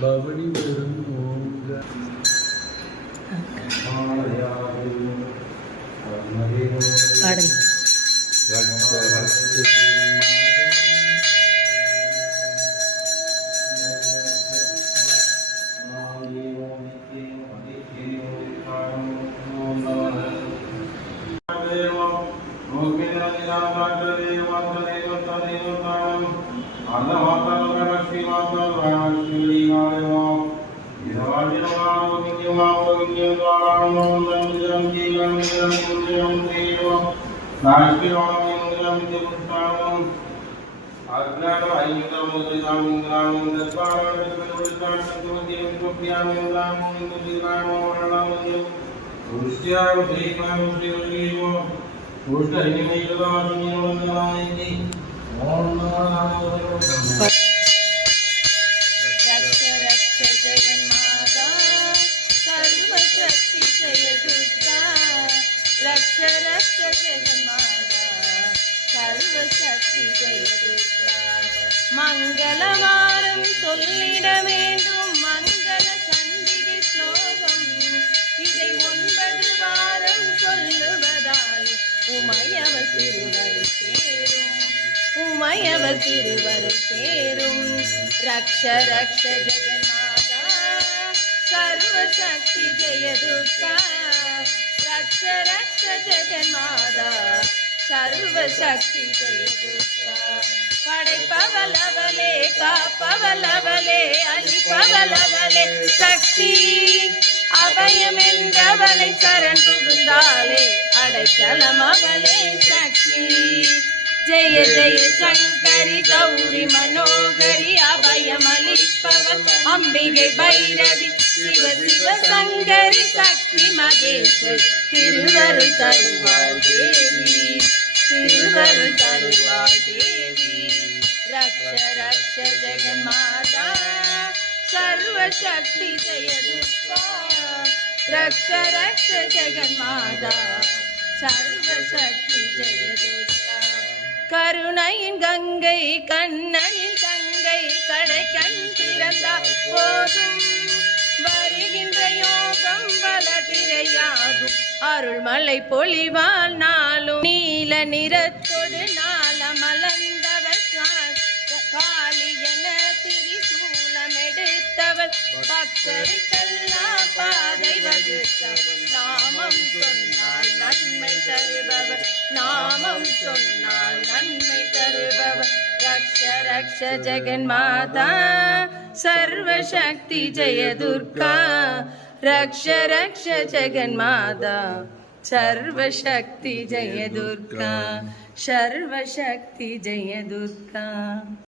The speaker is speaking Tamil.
பவடி வரும் மங்களவாரம் சொல்லிட வேண்டும் மங்கள சண்டிகை ஸ்லோகம் இதை 9 வாரம் சொல்லுவதால் உமையவர் திருவருள் சேரும் ரக்ஷ ரக்ஷ ஜெகன்மாதா சர்வசக்தி ஜெய துர்கா ரக்ஷ ரக்ஷ ஜெகன்மாதா சர்வசக்தி ஜெய துர்கா படைப்பவளவளே காப்பவளவளே அழிப்பவளவளே சக்தி அபயம் என்றவளை சரண் புகுந்தாளே அடைக்கலம் அவளே சக்தி ஜெய ஜெய சங்கரி கௌரி மனோகரி அபயமளிப்பவள் அம்பிகை பைரவி சிவ சிவ சங்கரி சக்தி மகேஸ்வரி திருவருள் தருவாள் தேவி திருவருள் தருவாள் தேவி ரக்ஷ ரக்ஷ ஜெகன்மாதா சர்வசக்தி ஜெய துர்கா ரக்ஷ ரக்ஷ ஜெகன்மாதா சர்வசக்தி ஜெய துர்கா கருணையின் கங்கை கண்ணனின் கங்கை கடை கண் திறந்தால் போதும் வருகின்ற யோகம் வளர்பிறையாகும் அருள்மலை பொழிவால் நாளும் நீல நிறத்தொடு நாளமலர்ந்தவள் காளி என திரிசூலம் எடுத்தவள் பக்தருக்கெல்லாம் பாதை வகுத்தவள் நாமம் சொன்னால் நன்மை தருபவள் நாமம் சொன்னால் நன்மை தருபவள் ரக்ஷ ரக்ஷ ஜெகன்மாதா சர்வசக்தி ஜெய துர்கா ரக்ஷ ரக்ஷ ஜெகன்மாதா सर्वशक्ति जय दुर्गा सर्वशक्ति जय दुर्गा।